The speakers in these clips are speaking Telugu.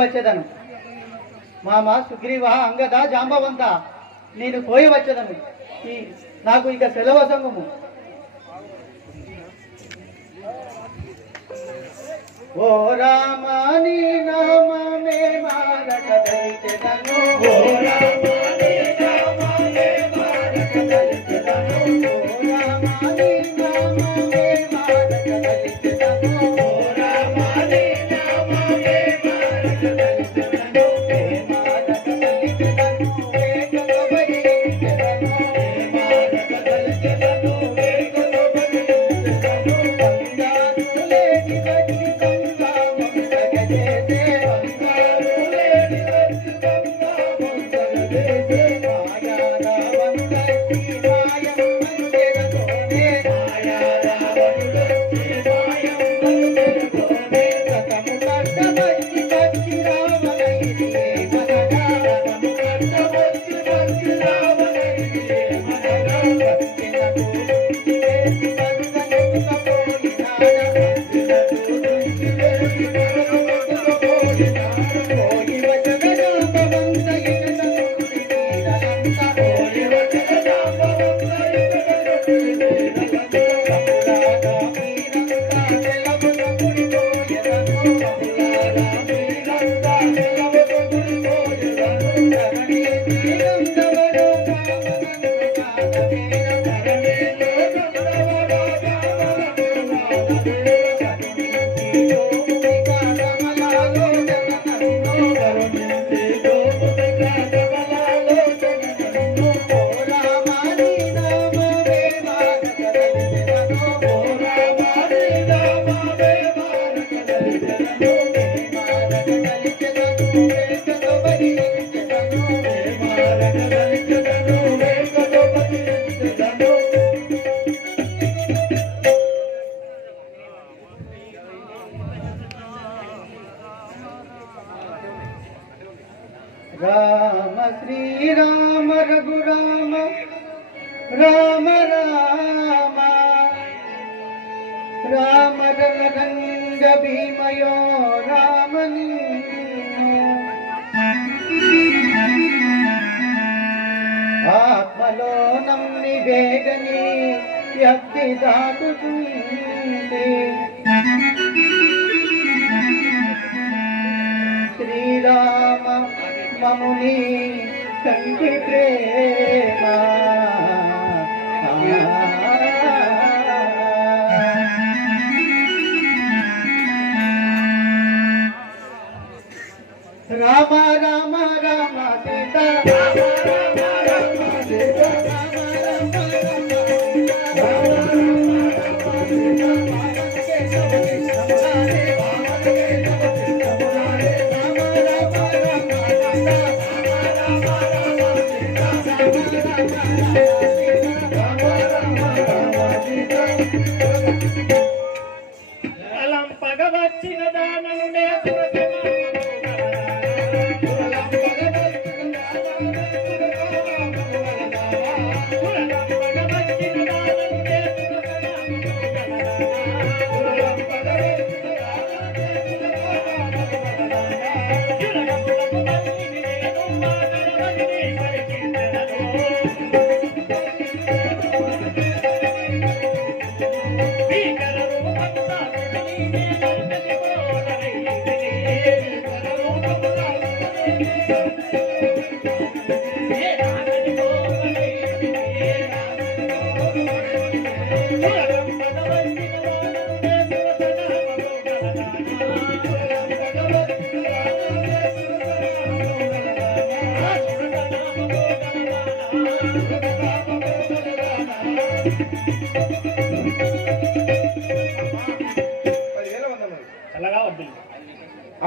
వచ్చేదను మామ సుగ్రీవ అంగద జాంబవంత నేను పోయి వచ్చేదను నాకు ఇక సెలవు సంగము ఓ రామ నీ నామమే మారక దైచెదను ఓ రామ నీ నామమే మారక దైచెదను ఓ రామ నీ నామమే మారక దైచెదను ఓ రామ నీ నామమే మారక దైచెదను ఏ మారక దైచెదను వేగల బలిచెదను ఏ మారక దైచెదను వేగల బలిచెదను అందాను లేని రామ శ్రీరామ రఘురామ రామ రామ రామ రణరంగ భీమయో రామని ఆత్మలో నమ్మి వేగని వ్యక్తి దాటుతుంది శ్రీరామ మముని కంటి ప్రేమ రామ రామ రామ సీత పగవచ్చిన దాననుడే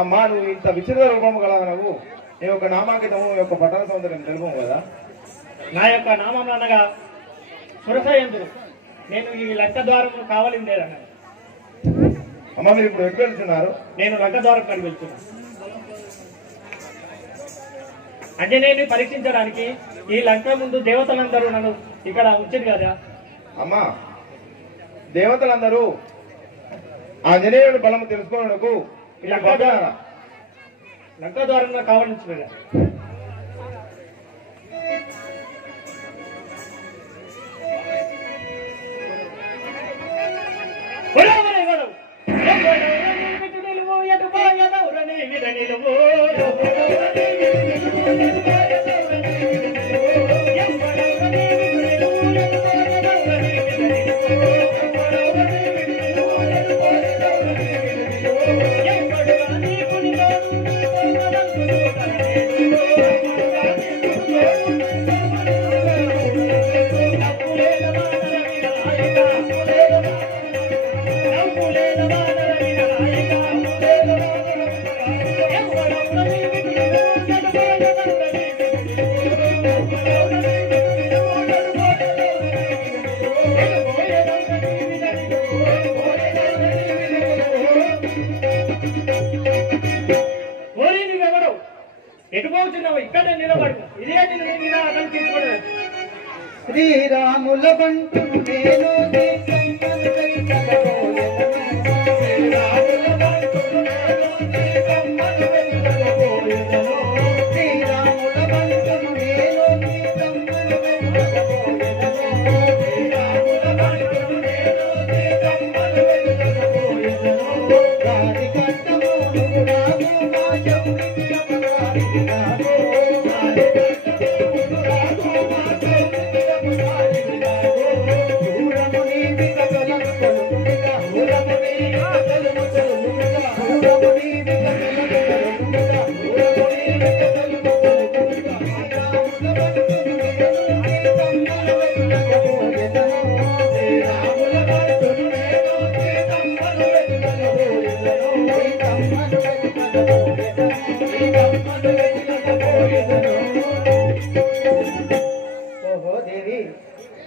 అమ్మా నువ్వు ఇంత విచిత్ర రూపము గల నువ్వు నీ యొక్క నామాంకితము నీ యొక్క పట్టణ సౌందర్యం తెలుపు కదా. నా యొక్క నామం అనగా సురసయంతుడు. నేను ఈ లంక ద్వారం కావాలిందేదన్న. అమ్మ మీరు ఇప్పుడు ఎక్కడ వెళ్తున్నారు? నేను లంక ద్వారం కడిగి వెళ్తున్నాను. అంజనేయుని పరీక్షించడానికి ఈ లంక ముందు దేవతలందరూ నన్ను ఇక్కడ ఉంచింది కదా. అమ్మా దేవతలందరూ ఆంజనేయుడి బలము తెలుసుకోవడానికి లంక ద్వారంగా కావాలించిన ఇక్కడే నిలబడు. ఇదే నేను అతను తీసుకోలేదు. శ్రీరాముల బంటు నేను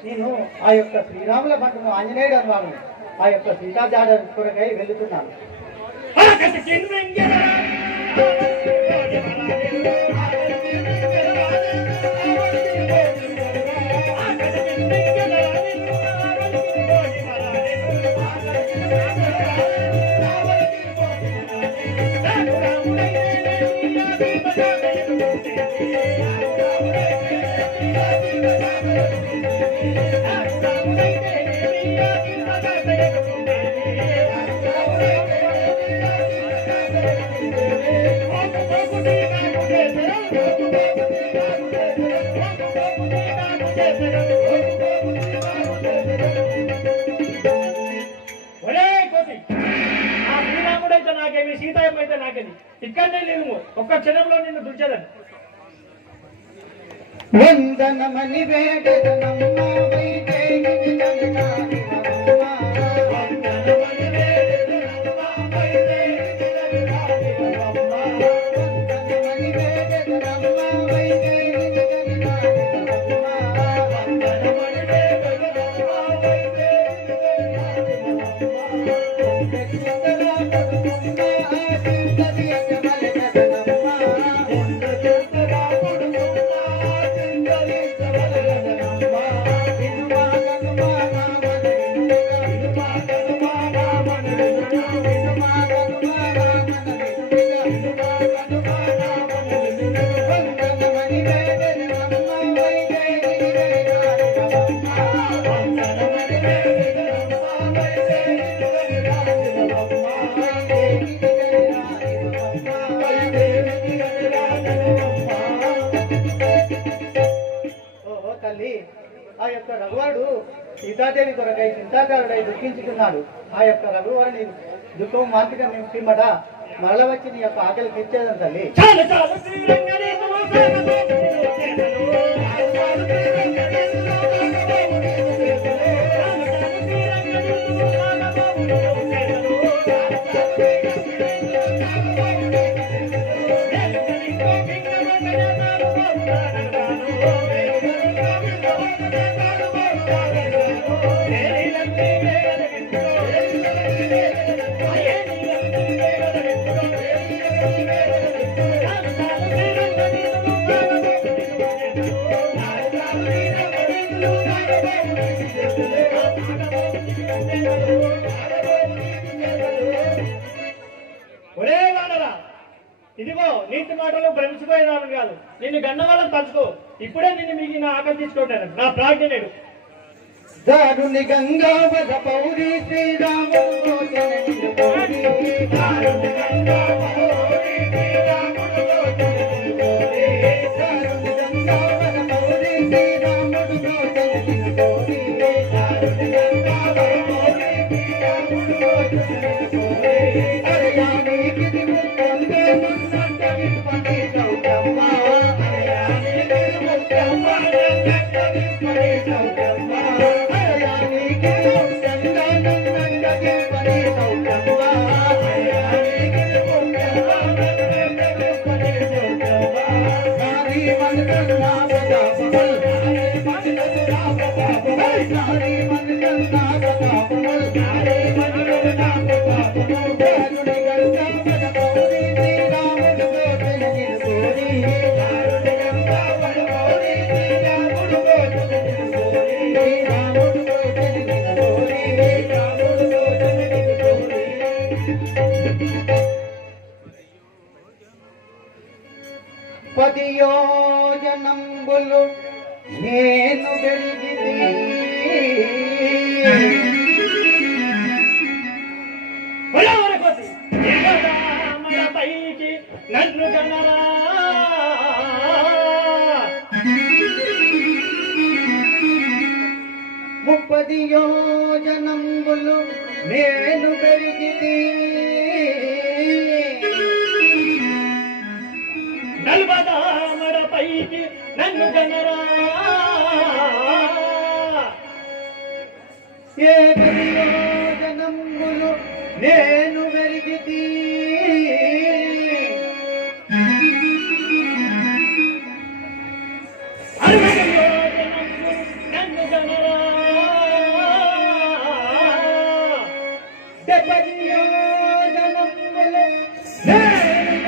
నేను ఆ యొక్క శ్రీరాముల బంటును ఆంజనేయుడు అన్నాను. ఆ యొక్క సీతాజాడ కొరకై వెళుతున్నాను. కోతి ఆ శ్రీరాముడైతే నాకేమి సీతాయమ్మ అయితే నాకేమి ఇక్కడనే నేను ఒక్క క్షణంలో నిన్ను దుర్చేదని వందనమని వేడనమ్మ వైదేహిని జననాని వందనమని వేడనమ్మ వైదేహిని జననాని వందనమని వేడనమ్మ వైదేహిని జననాని వందనమని వేడనమ్మ వైదేహిని ఆ యొక్క రఘువరుడు సీతాదేవి కొరకై చింతాకారుడై దుఃఖించుకున్నాడు. ఆ యొక్క రఘువరుని దుఃఖం మాంతిగా మేము తిమ్మట మరల వచ్చి నీ యొక్క ఆకలి తీర్చేదని తల్లి. ఒరే వానరా, ఇదిగో నీతి మాటలు భ్రమించిపోయినాను కాదు, నిన్ను గన్నవాళ్ళని తలుచుకో. ఇప్పుడే నిన్ను మీకు నా ఆకలి తీసుకోవటాను నా ప్రాజ్ఞ నేడు. దారుని గంగావర పౌరి శ్రీరాముడు పదియోజనంబులు నేను వెలిగిది పైకి నన్ను గణరా ముప్పది యోజనంబులు నేను వెలిగిది నల్బదామర పైకి నన్ను గణరా ఏ ప్రయోజనములు నేను వెలిగితి నన్ను గణరా ప్రయోజనములు నేను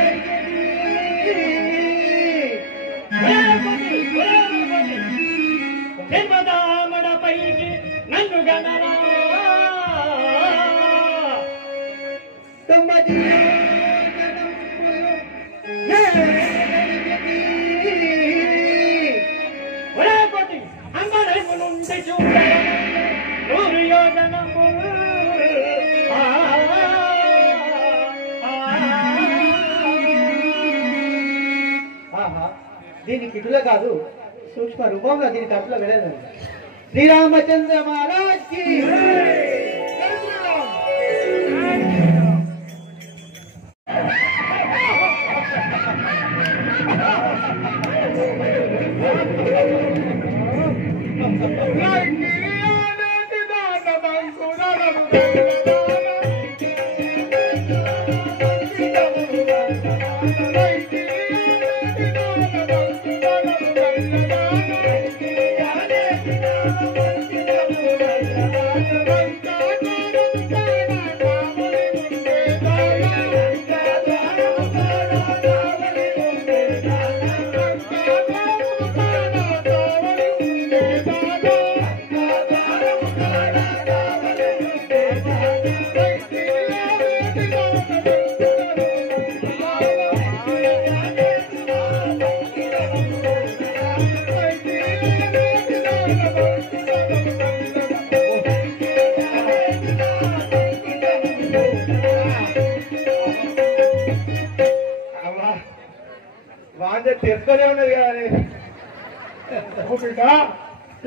జన్మదామడ పైకి నన్ను గణరా ఒరేపతి అంబరము నుండి చూడ 100 యోజనములు దీనికి ఇటులో కాదు సూక్ష్మ రూపంలో దీనికి అట్లా వెళ్ళదండి. శ్రీరామచంద్ర మహారాజ్ కి వాంఛ తెలుసుకొనే ఉన్నది కానీ బిడ్డ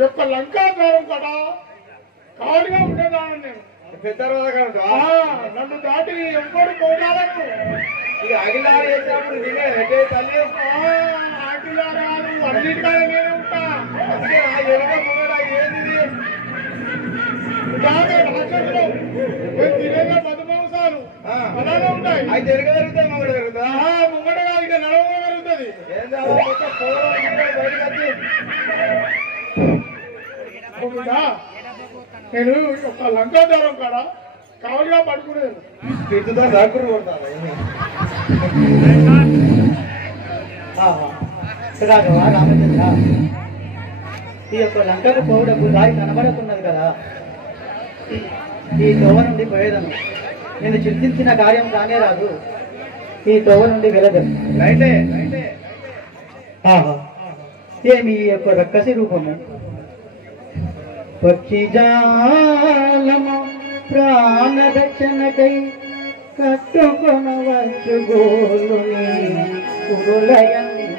యొక్క లంకాకారం కదా కాలుగా ఉండేదాన్ని నేను పెద్ద నన్ను దాటి ఎవ్వడు పోరాలను ఇక అగిలారు చేసినప్పుడు నేనే తల్లి ఆటలాడారు అన్నిటికాడ నేనే ఉంటా ఎరుక మొగడా ఏంది రాక్షసులు నేను తినేగా మధుమాంసాలు అలానే ఉంటాయి అవి ఎరుక పెరుగుతాయి మొగడ పెరుగుతా ముంగటగా ఇక నడవ పెరుగుతుంది నేను ఒక లంకాదారం కాడ కావలిగా పడుకునేది పెట్టుతా దాక్కుడు కొడతాను రాఘవ రామచంద్ర, ఈ యొక్క లంకకు పోవుటకు దారి కనబడుతున్నది కదా, ఈ తోవ నుండి పోయేదను. నేను చింతించిన కార్యం కానే రాదు, ఈ తోవ నుండి వెళ్ళదు. ఏమి ఈ యొక్క రక్కసి రూపము? పక్షిజాలము ప్రాణరక్షణకై కట్టుకొనవచ్చు గోలుని కురులయందు.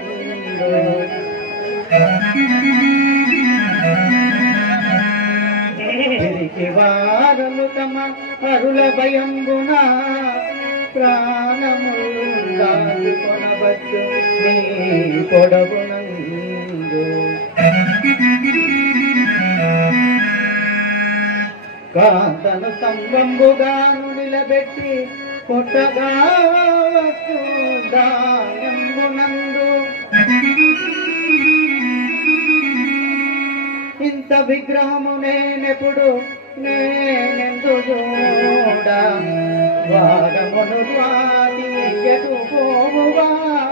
తిరిగి వారలు తమ అరుల భయంబున ప్రాణములు దాచుకొనవచ్చు నీ పొడవునందు. కాంతను స్తంభంబుగాను నిలబెట్టి కొట్టగావచ్చు దాయంబునందు. ఇంత విగ్రహము నేనెప్పుడు నేనెందు చూడ, వారమును వాటి ఎటు పోవువాడబల్.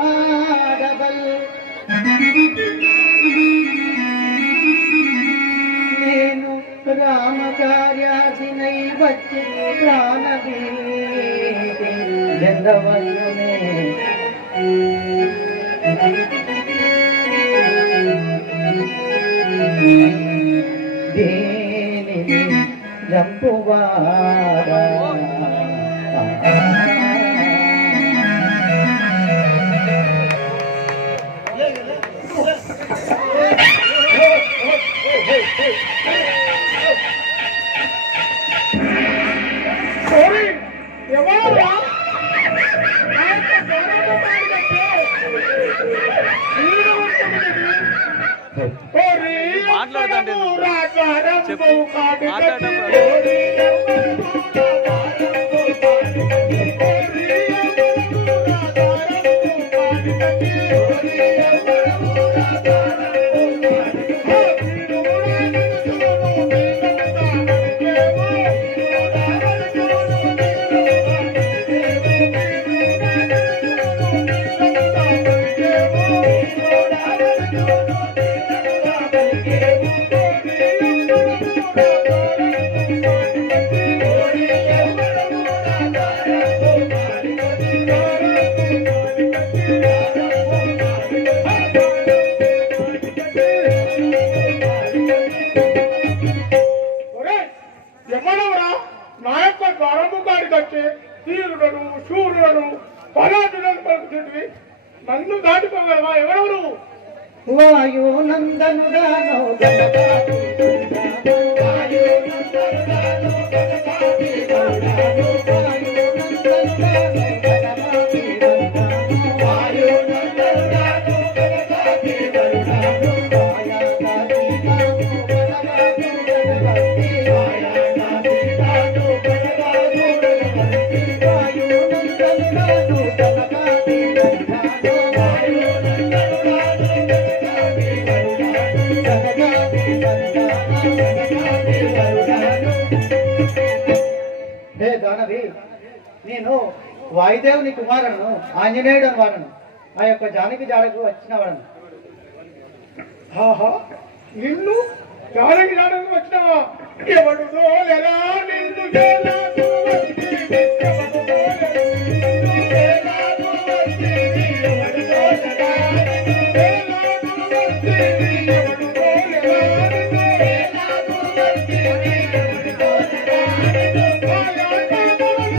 నేను రామకార్యాసినై వచ్చి ప్రాణభీతి ఎందవల్లునే. దేనిని జంపువాడా మాట్లాడదండి నా యొక్క గౌరవ గారికి వచ్చి తీరులను శూరులను పరాజులను పలుకుతుంది. నన్ను దాటుకోగలవా? ఎవరెవరు? వాయునందనుడానో నేను వాయుదేవుని కుమారును, ఆంజనేయుడు అని వాడను, ఆ యొక్క జానకి జాడకు వచ్చిన వాడను. ఆహా, నిన్ను జానకి జాడకు వచ్చినావా? ఎవడు దోలెరా నిన్ను జేలాకు వస్తీవి, ఎవడు దోలెరా నిన్ను జేలాకు వస్తీవి, ఎవడు దోలెరా నిన్ను జేలాకు వస్తీవి, ఎవడు దోలెరా నిన్ను జేలాకు వస్తీవి, ఎవడు దోలెరా నిన్ను పరదాము నాదేగా,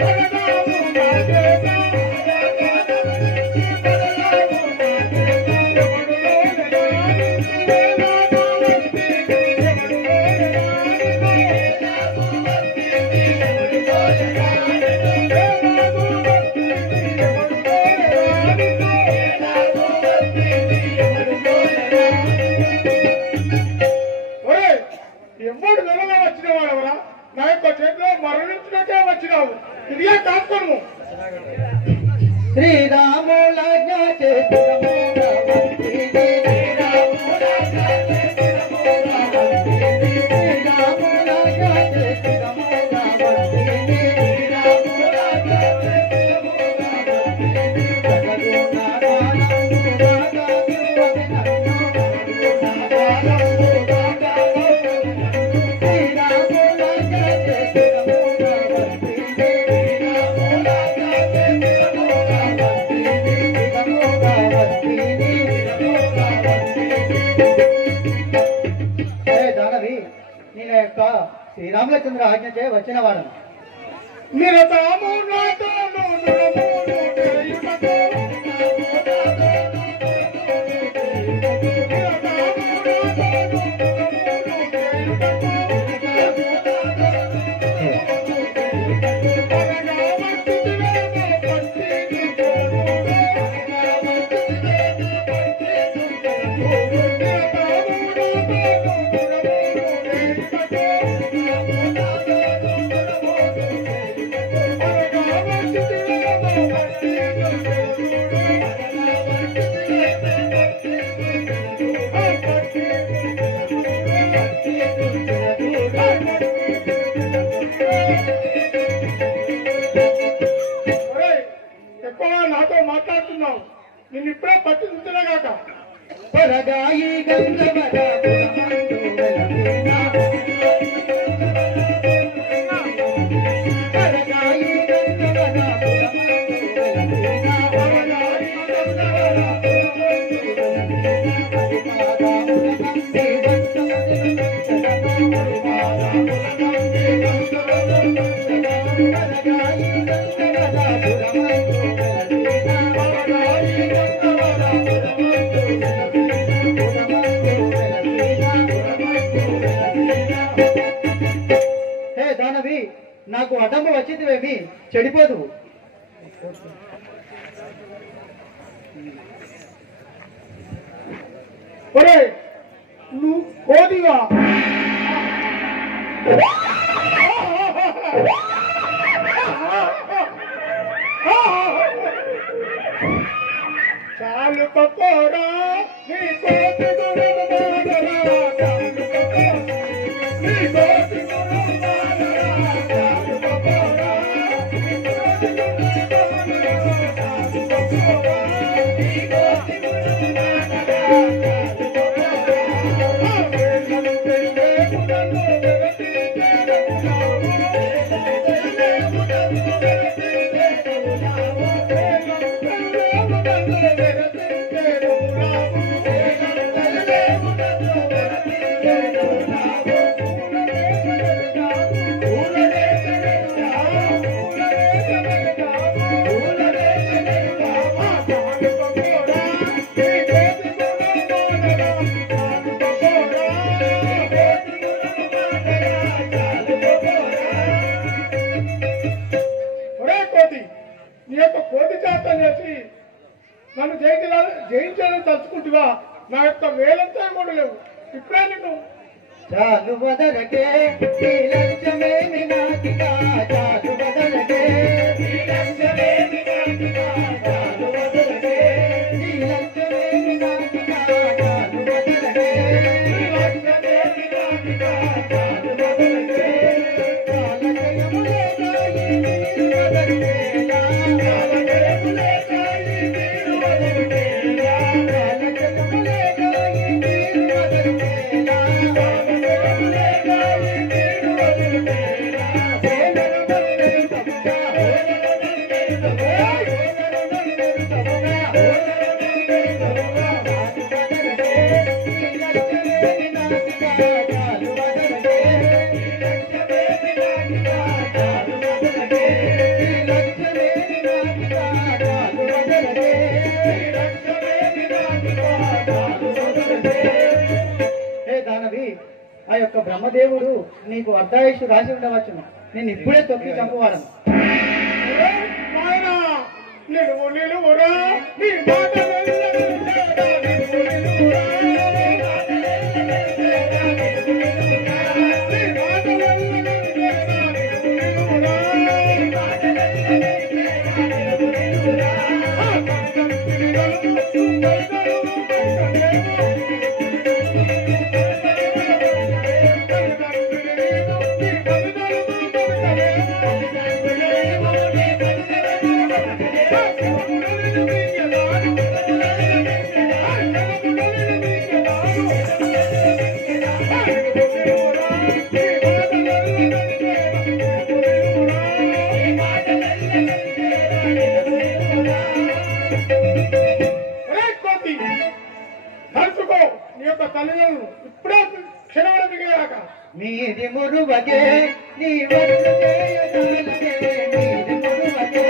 పరదాము నాదేగా, ఎవడు దోలెరా నిన్ను జేలాకు వస్తీవి, ఎవడు ఎవడు నెలలో వచ్చిన వాడవరా? నా యొక్క చేతిలో మరణించినట్టే వచ్చినావు. ఇదిగే కాసుకోను. శ్రీరాములాజ్ఞ నేను యొక్క శ్రీరామచంద్ర ఆజ్ఞ చే వచ్చిన వాడను. నిరతాము నాతోను నరమును చేయుటకు, ఎక్కువ నాతో మాట్లాడుతున్నావు. నేను ఇప్పుడే పట్టి ఉంటున్నాగాక. పరగాయి గంగవర పురమందు వెలసేనా, పరగాయి గంగవర పురమందు వెలసేనా, పరగాయి గంగవర పురమందు వెలసేనా, హరిపాదముల నంది వంశమదిలు వంశనము, హరిపాదముల నంది వంశమదిలు వంశనము, పరగాయి గంగవర పురమందు వెలసేనా, పరగాయి గంగవర పురమందు హే దానవి, నాకు అడ్డంపు వచ్చిందివేమి, చెడిపోదు. ఒరే నువ్వు కోదిగా చాలు పకోరా నీ కోతి గురువు మానరా, చాలు పకోరా నీ కోతి గురువు మానరా, చాలు పకోరా నీ కోతి గురువు మానరా, చాలు పకోరా నీ కోతి గురువు మానరా, చాలు పకోరా వేలను తెల్లే ముదను వెరటి చేరుకున్నావు, వేలను తెల్లే ముదను వెరటి చేరుకున్నావు, వేలను తెల్లే ముదను వెరటి చేరుకున్నావు, వేలను తెల్లే ముదను వెరటి చేరుకున్నావు, పూలనే చెదరుతావు, పూలనే చెదరుతావు, పూలనే చెదరుతావు, చాలు పకోరా నీ కోతి గురువు మానరా, చాలు పకోరా నీ కోతి గురువు మానరా, చాలు పకోరా. ఒరే కోతి, నీ యొక్క కోతి చేతం చేసి నన్ను జయించాలని తలుచుకుంటువా? నా యొక్క వేలంతా కూడా లేవు. ఇప్పుడే నిన్ను చాలు వదలకే ఈ లక్ష్యమేమి నాటిగా, చాలు వదలకే ఈ లక్ష్యమేమి నాటిగా, చాలు వదలకే ఈ లక్ష్యమేమి నాటిగా, చాలు వదలకే ఈ లక్ష్యమేమి నాటిగా, చాలు వదలకే కాలజయము లేక ఈ నీరు వదలకేలా, కాలజయము లేక ఈ నీరు వదలకేలా, కాలజయము లేక ఈ నీరు వదలకేలా, కాలజయము లేక ఈ ఆ యొక్క బ్రహ్మదేవుడు నీకు అర్ధాయుషు రాసి ఉండవచ్చును. నేను ఇప్పుడే తొక్కి చంపవాలను. ఇప్పుడే క్షణం మీది మురువగే నీ వద్దు చేయగలగే, మీది మురువగే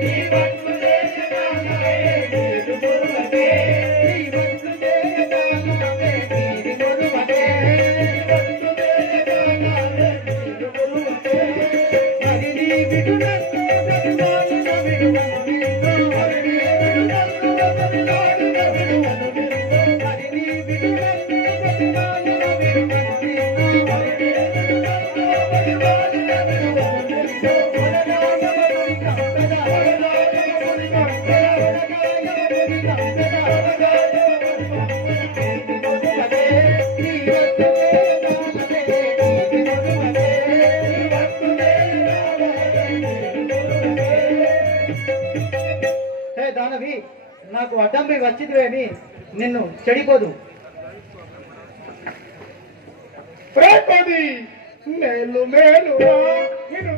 నీ వద్దు చేయగలగే, మీది మురువగే నీ వద్దు చేయగలగే, మీది మురువగే వద్దు చేయగలగే, మీది మురువగే మరి నీ విడునన్ను గతిమాలిన విడువను విందు, మరి నీ విడునన్ను గతిమాలిన విడువను విందు, మరి నీ విడునన్ను గతిమాలిన విడువను విందు, మరి నీ దానవి నాకు అడ్డంపై వచ్చిందివేమి నిన్ను చెడిపోదు. ప్రేమది మేలు మేలురా నిన్ను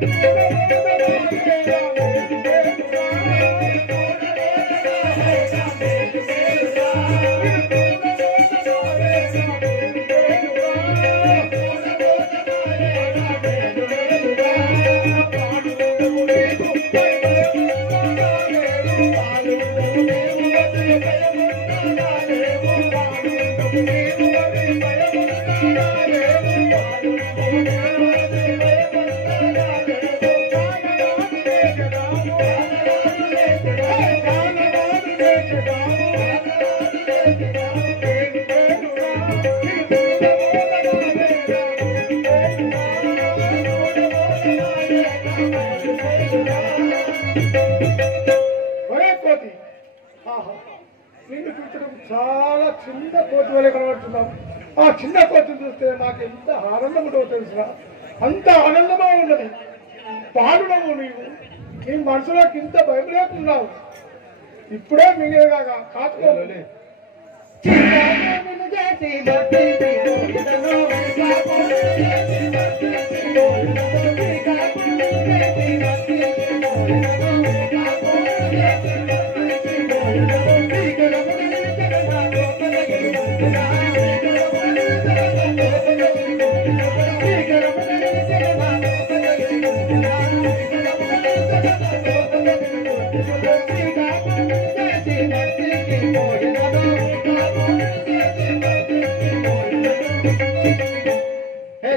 చూచడం చాలా చిన్న కోతి వలె కనబడుతున్నావు. ఆ చిన్న కోతిని చూస్తే నాకు ఎంత ఆనందం ఉంటుందో తెలుసురా, అంత ఆనందమా ఉన్నది. బాలుడవు నీవు, నీ మనసులోకి ఇంత భయం లేకున్నావు. ఇప్పుడే మిగిలిగా కాచుకో.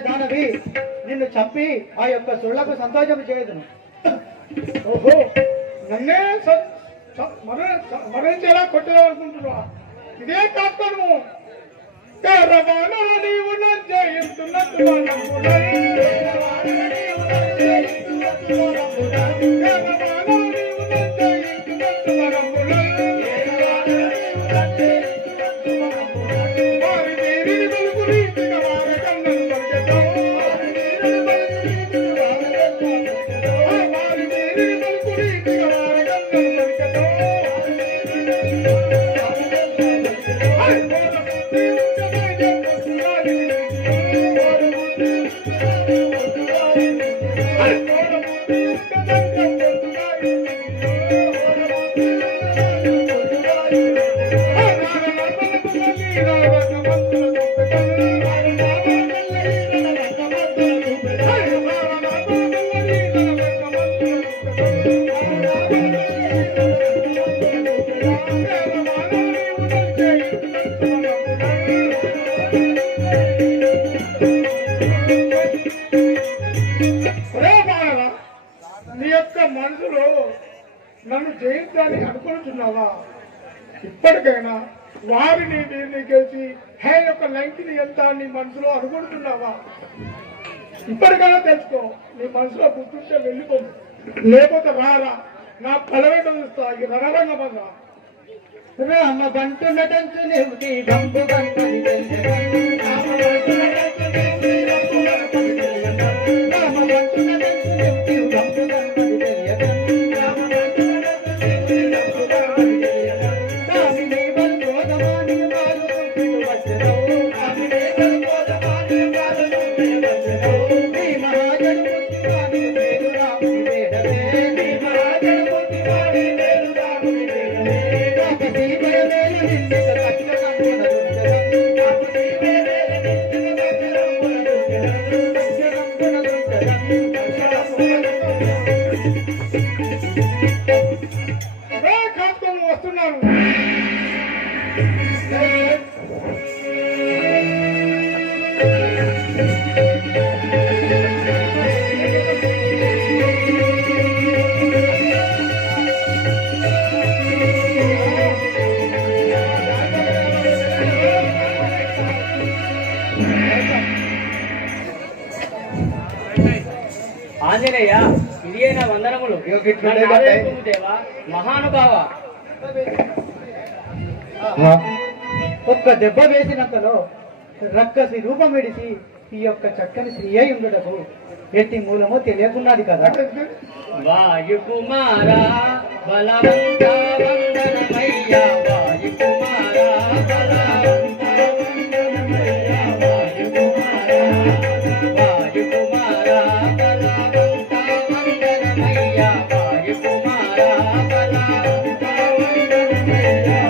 దానవి నిన్ను చంపి ఆ యొక్క సుళ్లకు సంతోషం చేయదును. ఓహో, నన్నే మరణించేలా కొట్టాలనుకుంటున్నా. ఇదే కాకను రవాణా నీవు జయిస్తున్నట్టు వయసులో నన్ను జయించాలని అనుకుంటున్నావా? ఇప్పటికైనా వారిని వీరిని గెలిచి హే యొక్క లంకిని ఎంత నీ మనసులో అనుకుంటున్నావా? ఇప్పటికైనా తెలుసుకో. నీ మనసులో గుర్తుంటే వెళ్ళిపో, లేకపోతే రారా నా బలమైన చూస్తా. ఈ రణరంగమన్నా రామ బంటు నటంచు నెవ్వుకి గంపు గంపని తెలియదు. రామ బంటు నటంచు నెవ్వుకి గంపు గంపని తెలియదు. రామ బంటు నటంచు నెవ్వుకి గంపు గంపని తెలియదు. రామ బంటు నటంచు నెవ్వుకి గంపు గంపని తెలియదు. రామిని బల్కోదమాని వారు కుంపిలు వచ్చెను. రామిని బల్కోదమాని వారు కుంపిలు వచ్చెను. నీ మహాజడు ముత్తివాని పేరు రాముని వేడమే. నీ మహాజడు ముత్తివాని పేరు రాముని వేడమే. వస్తున్నారు. ఆంజనేయ, ఇదే నా వందనములు. నన్ను ఆదరించుము దేవా, మహానుభావ. ఒక్క దెబ్బ వేసినంతలో రక్కసి రూపం విడిచి ఈ యొక్క చక్కని స్త్రీ అయి ఉండుటకు ఎట్టి మూలమో తెలియకున్నది కదా. వాయుకుమారా బలవంత వందనమయ్యా, వాయుకుమారా బలవంత వందనమయ్యా, వాయుకుమారా వాయుకుమారా బలవంత వందనమయ్యా, వాయుకుమారా బలవంత వందనమయ్యా,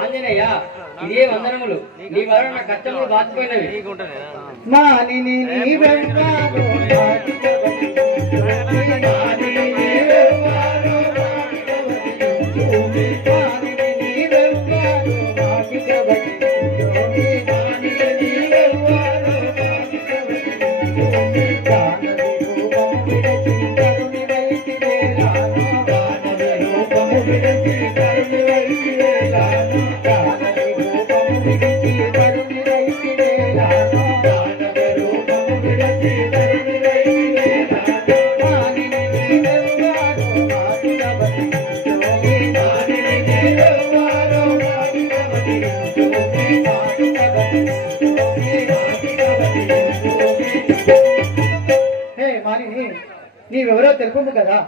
ఆంజనేయ, ఇదే వందనములు. నీ వల్ల నా కష్టములు బాచిపోయినవి. మానిని నీ వెంటాడు మాటికవతి, మానిని నీ వెంటాడు మాటికవతి, మానిని నీ వెంటాడు మాటికవతి, మానిని నీ వెంటాడు మాటికవతి, కానది రూపము విడచి కరుని వైకి వేలాను, కానది రూపము విడచి కరుని వైకి వేలాను, కానది రూపము విడచి కరుని వైకి వేలాను, కానది రూపము విడచి కరుని వైకి వేలాను, మానిని నీ వెంటాడు మాటికవతి, మానిని నీ వెంటాడు మాటికవతి, మాటికవతి, హే మానిని, నీవెవరో తెలుపు కదా.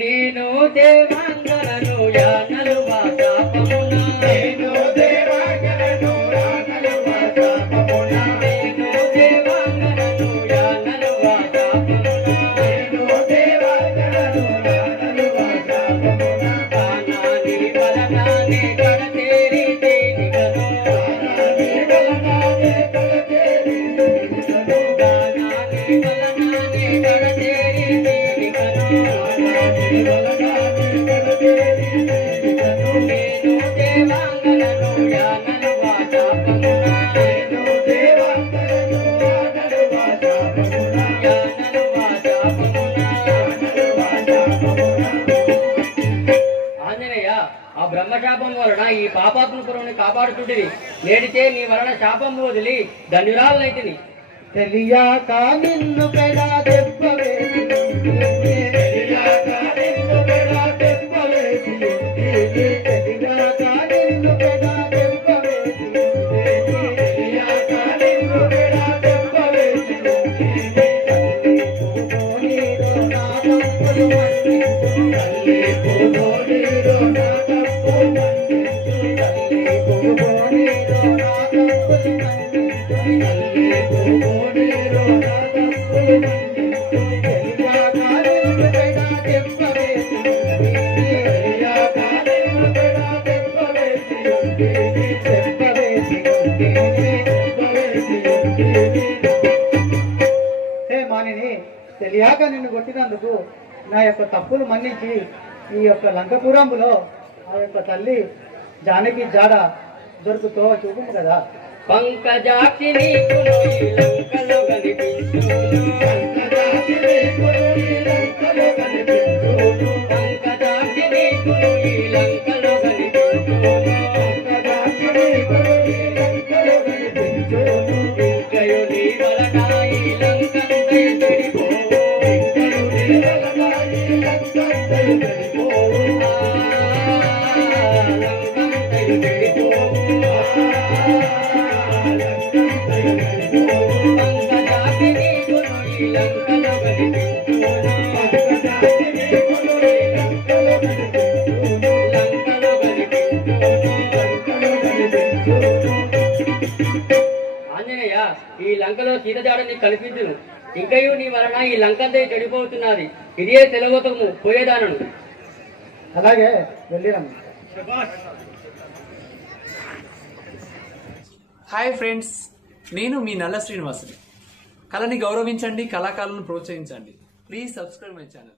నేను దేవాంగనను యానలు వాతాపమునా, నేను దేవాంగనను యానలు వాతాపమునా, నేను దేవాంగనను యానలు వాతాపమునా, నేను దేవాంగనను యానలు వాతాపమునా, కానాని బలనాని కడతేరి తీనిగను, కానాని బలనాని కడతేరి తీనిగను, కానాని బలనాని కడతేరి తీనిగను, కానాని బలనాని కడతేరి తీనిగను, నేను దేవాంగనను యానలు వాతాపమునా, నేను దేవాంగనను యానలు వాతాపమునా, యానలు వాతాపమునా. యానలు వాతాపమునా. ఆంజనేయ, ఆ బ్రహ్మశాపం వలన ఈ పాపాత్మపురం కాపాడుతుంటివి. నేడితే నీ వలన శాపము వదిలి ధన్యురాలనైతిని. తెలియక నిన్ను పెడా దెబ్బ వేసి తెలియక నిన్ను పెడా దెబ్బ వేసి తెలియక నిన్ను పెడా దెబ్బ వేసి తెలియక నిన్ను పెడా దెబ్బ వేసి తల్లి పూనీరో నా తప్పులు మన్నించు, తల్లి పూనీరో నా తప్పులు మన్నించు, తల్లి పూనీరో నా తెలియక నిన్ను కొట్టినందుకు నా యొక్క తప్పులు మన్నించి ఈ యొక్క లంకపురంలో ఆ యొక్క తల్లి జానకి జాడ దొరుకుతో చూపుము కదా. పంకజాక్షి నీకును ఈ లంకలో కనిపించును, పంకజాక్షి నీకును ఈ లంకలో కనిపించును, పంకజాక్షి నీకును ఈ లంకలో కనిపించును, పంకజాక్షి నీకును ఈ లంకలో కనిపించును. ఇంకయు నీ వలన ఈ లంకంతయు చెడిపోవు, ఇంకయు నీ వలన ఈ లంకంతయు చెడిపోవు, లంకంతయు చెడిపోవు. పంకజాక్షి నీకును ఈ లంకలో కనిపించును, పంకజాక్షి నీకును ఈ లంకలో కనిపించును, లంకలో కనిపించును, లంకలో కనిపించును. ఆంజనేయ, ఈ లంకలో సీతజాడని కల్పించును, ఇంకయు నీ వలన ఈ లంకంతా చెడిపోతున్నది. ఇదే సెలవుతము పోయేదానను. అలాగే వెళ్ళిరమ్మ. హాయ్ ఫ్రెండ్స్, నేను మీ నల్ల శ్రీనివాసుని. కళని గౌరవించండి, కళాకారులను ప్రోత్సహించండి. Please subscribe my channel.